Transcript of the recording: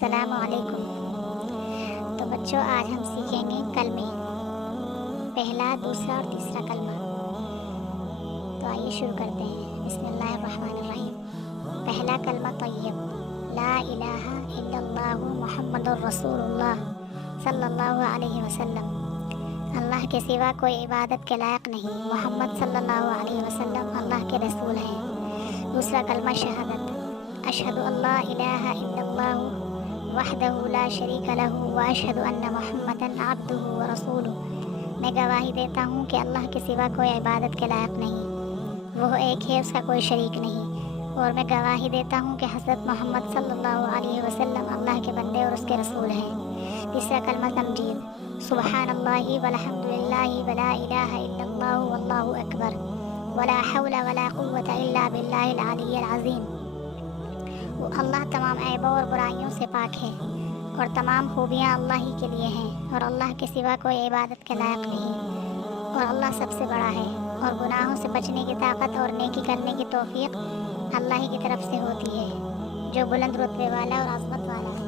السلام علیکم۔ تو بچوں، آج ہم سیکھیں گے کلمے، پہلا، دوسرا اور تیسرا کلمہ۔ تو آئیے شروع کرتے ہیں۔ بسم اللہ الرحمن الرحیم۔ پہلا کلمہ طیب، لا الہ الا اللہ محمد الرسول اللہ صلی اللہ علیہ وسلم۔ اللہ کے سوا کوئی عبادت کے لائق نہیں، محمد صلی اللہ علیہ وسلم اللہ کے رسول ہیں۔ دوسرا کلمہ شہادت، اشہد ان لا الہ الا اللہ وحدہ لا شریک لہ واشہد ان محمدا عبدہ ورسولہ۔ میں گواہی دیتا ہوں کہ اللہ کے سوا کوئی عبادت کے لائق نہیں، وہ ایک ہے، اس کا کوئی شریک نہیں، اور میں گواہی دیتا ہوں کہ حضرت محمد صلی اللہ علیہ وسلم اللہ کے بندے اور اس کے رسول ہیں۔ تیسرا کلمہ تمجید، سبحان اللہ والحمد للہ ولا الہ الا اللہ واللہ اکبر ولا حول ولا قوة الا باللہ العلی العظیم۔ اللہ تمام عیبوں اور برائیوں سے پاک ہے، اور تمام خوبیاں اللہ ہی کے لیے ہیں، اور اللہ کے سوا کوئی عبادت کے لائق نہیں، اور اللہ سب سے بڑا ہے، اور گناہوں سے بچنے کی طاقت اور نیکی کرنے کی توفیق اللہ ہی کی طرف سے ہوتی ہے، جو بلند رتبے والا اور عظمت والا ہے۔